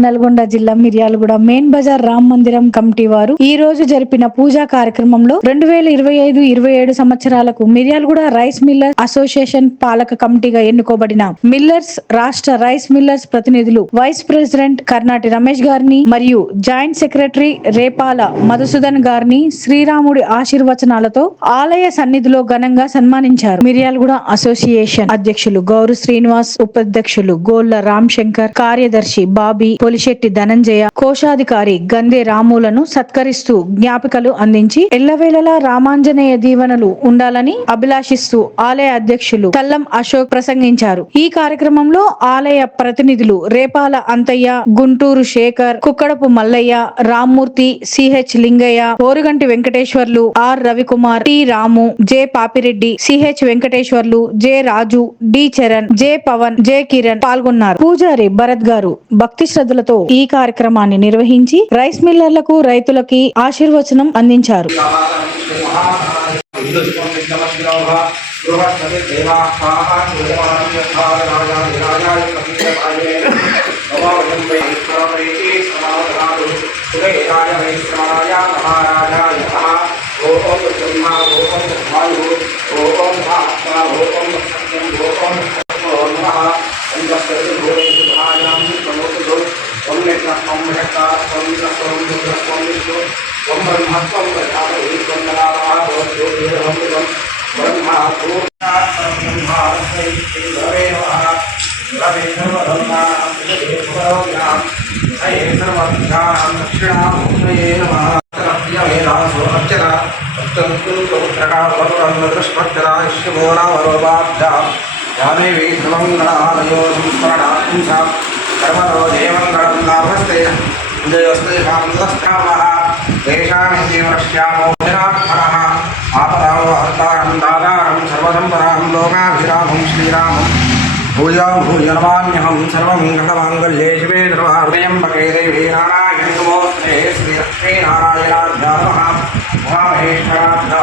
నల్గొండ జిల్లా మిర్యాలగూడ మెయిన్ బజార్ రామ్ మందిరం కమిటీ వారు ఈ రోజు జరిపిన పూజా కార్యక్రమంలో రెండు వేల ఇరవై ఐదు ఇరవై ఏడు సంవత్సరాలకు మిర్యాలగూడ రైస్ మిల్లర్ అసోసియేషన్ పాలక కమిటీగా ఎన్నుకోబడిన మిల్లర్స్ రాష్ట్ర రైస్ మిల్లర్స్ ప్రతినిధులు వైస్ ప్రెసిడెంట్ కర్నాటి రమేష్ గారిని మరియు జాయింట్ సెక్రటరీ రేపాల మధుసూదన్ గారిని శ్రీరాముడి ఆశీర్వచనాలతో ఆలయ సన్నిధిలో ఘనంగా సన్మానించారు. మిర్యాలగూడ అసోసియేషన్ అధ్యక్షులు గౌరు శ్రీనివాస్ ఉపాధ్యక్షులు గోళ్ళ రామ్ శంకర్ కార్యదర్శి బాబీ పొలిశెట్టి ధనంజయ కోశాధికారి గందే రాములను సత్కరిస్తూ జ్ఞాపికలు అందించి ఎల్లవేళలా రామాంజనేయ దీవెనలు ఉండాలని అభిలాషిస్తూ ఆలయ అధ్యక్షులు తల్లం అశోక్ ప్రసంగించారు. ఈ కార్యక్రమంలో ఆలయ ప్రతినిధులు Repala Antayya Gunturu Shekar Kukkadapu Mallayya Rammurthy CH Lingayya Oruganti Venkateswarlu R Ravikumar T Ramu J Papireddy CH Venkateswarlu J Raju D Charan J Pavan J Kiran పాల్గొన్నారు. పూజారి భరత్ గారు భక్తి శ్రద్ధలతో ఈ కార్యక్రమాన్ని నిర్వహించి రైస్ మిల్లర్లకు రైతులకి ఆశీర్వచనం అందించారు ब्रह्मत्वं प्रसादये वन्दनाभावो योगिरहमिदं ब्रह्मा दक्षिणामूर्तये नमः अर्चना अत्यन्तुत्रकावरुणन्दृष्पक्षरा शिवो नामरोपाभ्या यामे वीतमङ्गलादयो संस्मरणापुंसा कर्मरो देवङ्गलं लाभस्ते जयस्ते कान्दस्कामः तेषामेवरक्ष्यामोदिरात्मनः आपदां हस्तारं दादारं सर्वसम्परां लोकाभिरामं श्रीरामं। भूयो, भूयनमान्यहं सर्वं घटमाङ्गल्ये शिवे ध्रुवार्वयम्बके देवी नारायणगोस्त्रे श्रीलक्ष्मीनारायणाध्या नमः उमामहेश्वराध्या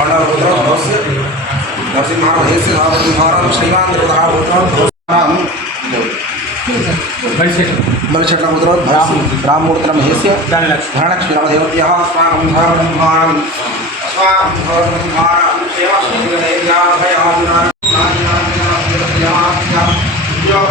पंडरपुत्र भवस्य नरसिंहा भयस्य धावतिहारं श्रीकान्तपुत्रं बलिशटपुत्र ब्राह्मूर्तनं हेस्य धनलक्ष्मीरामदेवत्याः अस्माकं धर्मं अस्माकं धर्मं योग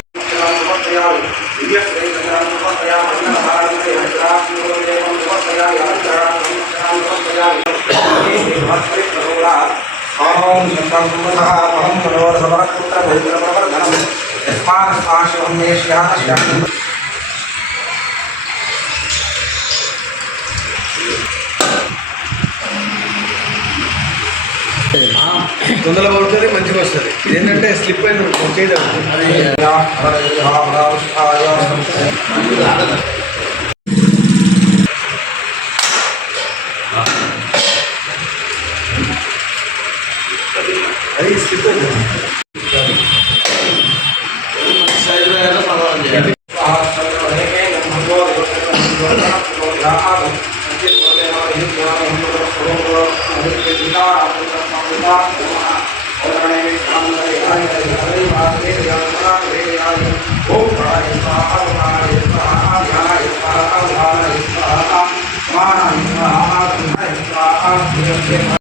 శంకరపురః పరం మనోరసవరపుత్ర పడుతుంది మంచిగా వస్తుంది ఏంటంటే స్లిప్ అయిన వచ్చేది एकदा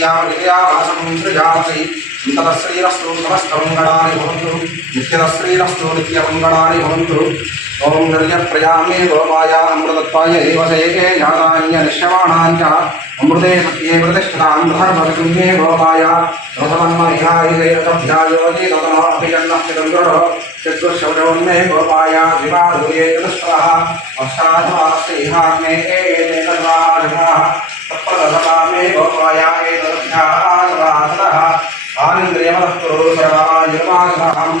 శ్రీయామృతయామాసృజామసి నితరశ్రీరస్తు నమస్తమంగళాని భవంతు నిత్యరశ్రీరస్తు నిత్యమంగళాని భవంతు. ओम निर्जप्रयामे गोमाया अमृतत्वाय देवसे जाताय निश्यमाणां च अमृते सत्ये प्रतिष्ठतां धर्मविपुण्ये गोमाया रसमन्महिहायिदेवतभ्यायोगी ततमभिजन्नः चिदङ्गरो चतुर्शौरवन्मे गोमाय विवादूये चतुष्पदः अष्टाधमास्तेहाग्ने एतैतद्वाजनाः तत्प्रदशकामे गोमाया एतदभ्याः आनन्द्रियमनः कुरु सर्वायुमासहम्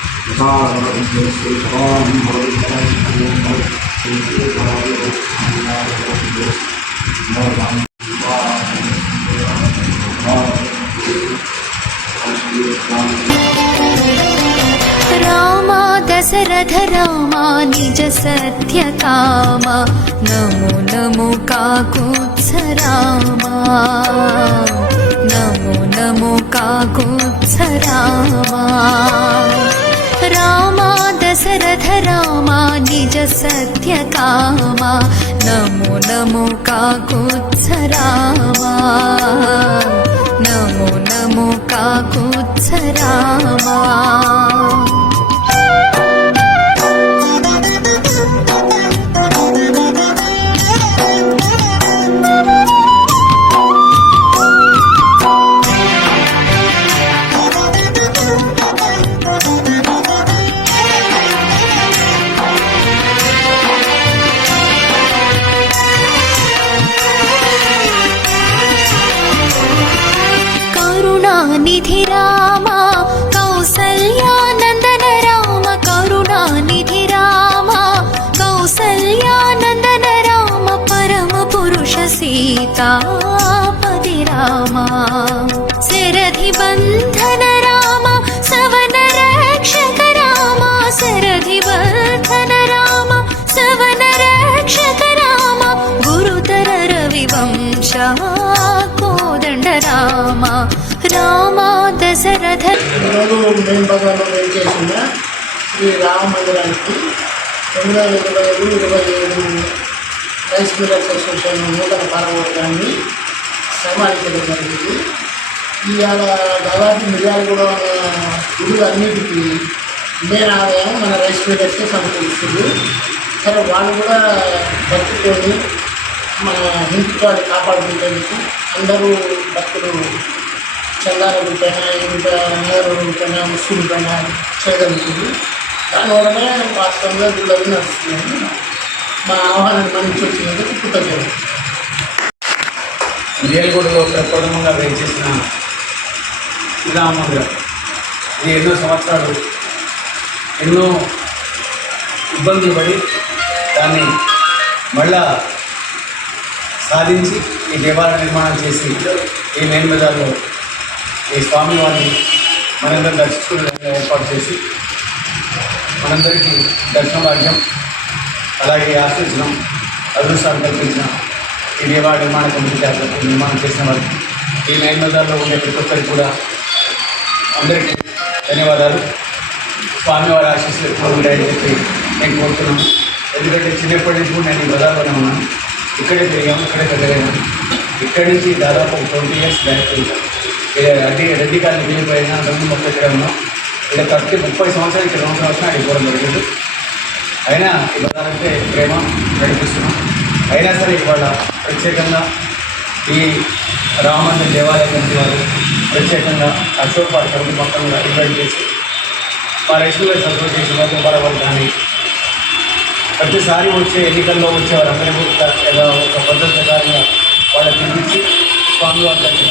रामा दशरथ रामा निज सत्य कामा। नमो नमो काकुत्स रामा। नमो नमो काकुत्स रामा दशरथ रामा निज सत्य कामा नमो नमो काकुत्स रामा नमो नमो काकुत्स रामा కోదండ రామ రామ దశరథ. శ్రీ రామ మందిరానికి రెండు వేల ఇరవై ఐదు ఇరవై ఏడు రైస్ మిల్లర్స్ అసోసియేషన్ నూతన పారవటాన్ని సమాలించడం జరిగింది. ఇవాళ దాదాపు మిర్యాలగూడ గుడులు అన్నిటికీ మెయిన్ ఆదాయం మన రైస్ మిల్లర్స్కే సమకూరుస్తుంది. సరే వాళ్ళు కూడా బతుకుని మన ఇంటికాడు కాపాడుకుంటేందుకు అందరూ భక్తులు చందాల ఇంకా అందరూ రూపాయన ముస్లిం రూపాయన చేయగలుగుతుంది. దానివల్లనే వాస్తవంగా గుళ్ళవి నడుస్తున్నాయి మా ఆహ్వానాన్ని మంచి వచ్చినందుకు కృతజ్ఞత మేల్గూడలో ప్రప్రథమంగా వేయించేసిన శ్రీరామ మందిరం ఇది ఎన్నో సంవత్సరాలు ఎన్నో ఇబ్బందులు పడి దాన్ని మళ్ళా సాధించి ఈ దేవాలయ నిర్మాణం చేసి ఈ మెయిన్ బజార్లో ఈ స్వామివారిని మనందరం దర్శించుకునే ఏర్పాటు చేసి మనందరికీ దర్శన భాగ్యం అలాగే ఆశించడం అదృష్టాలు కల్పించిన ఈ దేవాలయ నిర్మాణ కమిటీ నిర్మాణం చేసిన వారికి ఈ మెయిన్ బజార్లో ఉండే ప్రతి ఒక్కరికి కూడా అందరికీ ధన్యవాదాలు. స్వామివారి ఆశీస్సులు ఎక్కువ ఉంటాయని చెప్పి నేను కోరుతున్నాను. ఎందుకంటే చిన్నప్పటి నుంచి కూడా నేను ఈ బజార్లోనే ఉన్నాను. ఇక్కడే తిరిగాము ఇక్కడే పెద్దగాను ఇక్కడి నుంచి దాదాపు ఒక twenty years back Reddy Reddy colony వెళ్ళిపోయినా రెండు మొక్క ఇక్కడ ఉన్నాం. ఇక్కడ కట్టి ముప్పై సంవత్సరాలు ఇక్కడ సంవత్సరం వచ్చినా అడిగిపోవడం జరిగింది. అయినా ఇవ్వాలంటే అంటే ప్రేమ నడిపిస్తున్నాం. అయినా సరే ఇవాళ ప్రత్యేకంగా ఈ రామన్న దేవాలయం నుంచి వారు ప్రత్యేకంగా అశోక్ పార్క్ కమిటీ మొత్తంగా ఇన్వైట్ చేసి మా రైతులు సపోర్ట్ చేసి కానీ ప్రతిసారి వచ్చే ఎన్నికల్లో వచ్చే వారందరికీ కూడా ఒక పద్ధతి ప్రకారంగా వాళ్ళని పిలిపించి స్వామి వారి దగ్గర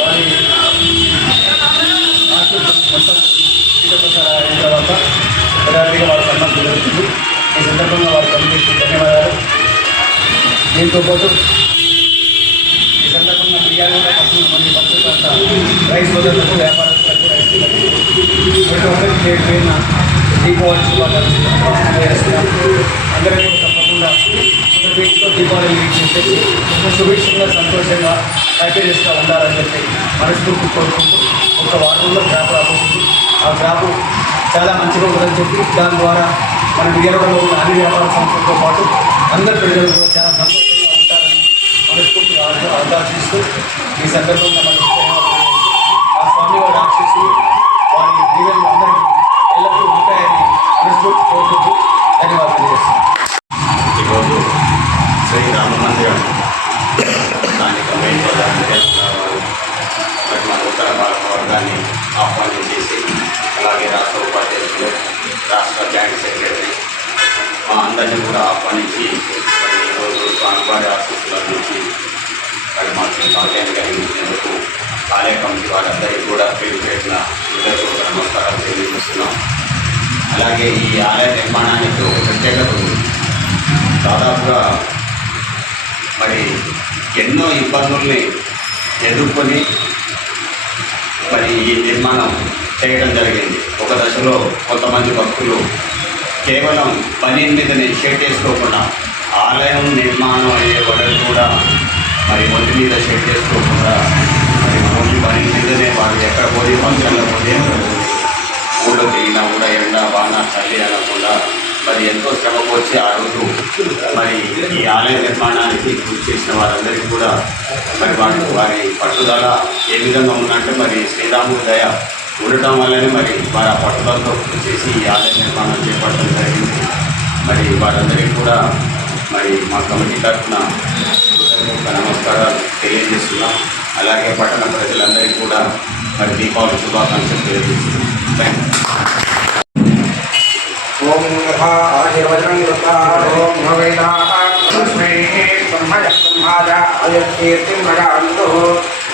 వారి మొత్తం అయిన తర్వాత ప్రధానిగా వారి సన్మానం జరుగుతుంది. ఈ సందర్భంగా వారి కమిటీకి ధన్యవాదాలు. దీంతోపాటు ఈ సందర్భంగా బిర్యానీ మంది పరిస్థితులు అంతా రైస్ బదులకు వ్యాపారస్తులకు రైతులకు ప్రతి ఒక్కరికి పేరు పేరున దీపావళి శుభాకాంక్షలు చేస్తున్నాం అందరికీ తప్పకుండా బీచ్లో వీటితో దీపావళి లీడ్ చేసేసి సుభిక్షంగా సంతోషంగా హ్యాపీనెస్గా ఉండాలని చెప్పి మనస్ఫూర్తి కోరుకుంటూ ఒక వారంలో గ్రాప్ రాబోతుంది ఆ క్రాప్ చాలా మంచిగా ఉందని చెప్పి దాని ద్వారా మన విజయవాడలో ఉన్న అన్ని వ్యాపార సంస్థలతో పాటు అందరి ప్రజలు కూడా చాలా సంతోషంగా ఉంటారని మనస్ఫూర్తిగా ఆశ- ఈ సందర్భంగా మనకు ఆ స్వామి వారి ఆశీస్సులు వారి దీవెనలు అందరికీ ఎల్లప్పుడూ ఉంటాయని మనస్ఫూర్తి కోరుకుంటూ ధన్యవాదాలు తెలియజేస్తున్నాను ఈరోజు శ్రీ రామ మందిరం స్థానిక మెయిన్ బజార్ అంటే మన ఉత్తర భారత వర్గాన్ని ఆహ్వానం చేసి అలాగే రాష్ట్ర ఉపాధ్యక్షులు రాష్ట్ర జాయింట్ సెక్రటరీ మా అందరినీ కూడా ఆహ్వానించి మరి ఈరోజు స్వామివారి ఆశీస్సుల నుంచి మరి మాకు ఆలయం కలిగించినందుకు ఆలయ కమిటీ వారందరికీ కూడా పేరు పెట్టిన హృదయపూర్వక నమస్కారాలు తెలియజేస్తున్నాం. అలాగే ఈ ఆలయ నిర్మాణానికి ఒక ప్రత్యేకత ఉంది. దాదాపుగా మరి ఎన్నో ఇబ్బందుల్ని ఎదుర్కొని మరి ఈ నిర్మాణం చేయడం జరిగింది. ఒక దశలో కొంతమంది భక్తులు కేవలం పని మీదనే షెడ్ వేసుకోకుండా ఆలయం నిర్మాణం అయ్యే వరకు కూడా మరి ఒంటి మీద షెడ్ వేసుకోకుండా మరి ఓన్లీ పని మీదనే వాళ్ళు ఎక్కడ పోయి ఫంక్షన్లో పోయి ఊళ్ళో తిరిగినా కూడా ఎండ వాన చల్లి అనకుండా మరి ఎంతో శ్రమ వచ్చి ఆ రోజు మరి ఈ ఆలయ నిర్మాణానికి కృషి చేసిన వారందరికీ కూడా మరి వారి వారి పట్టుదల ఏ విధంగా ఉందంటే మరి శ్రీరాముడి దయ ఉండటం వల్లనే మరి వారి ఆ పట్టుదలతో కృషి చేసి ఈ ఆలయ నిర్మాణం చేపట్టడం జరిగింది. మరి వారందరికీ కూడా మరి మా కమిటీ తరఫున నమస్కారాలు తెలియజేస్తున్నాం. అలాగే పట్టణ ప్రజలందరికీ కూడా మరి దీపావళి శుభాకాంక్షలు తెలియజేస్తున్నాం. థ్యాంక్ యూ ఓం యథా ఆశీర్వచనం బ్రహ్మజ బ్రహ్మాజ అయకీర్తిం ప్రజాంతు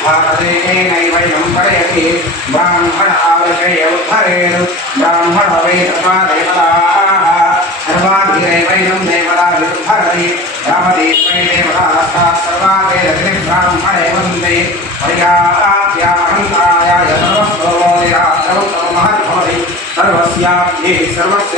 భారతేనైవయం పరయతి బ్రాహ్మణ ఆవిషయ ఉద్ధరేత్ బ్రాహ్మణ వై తస్మా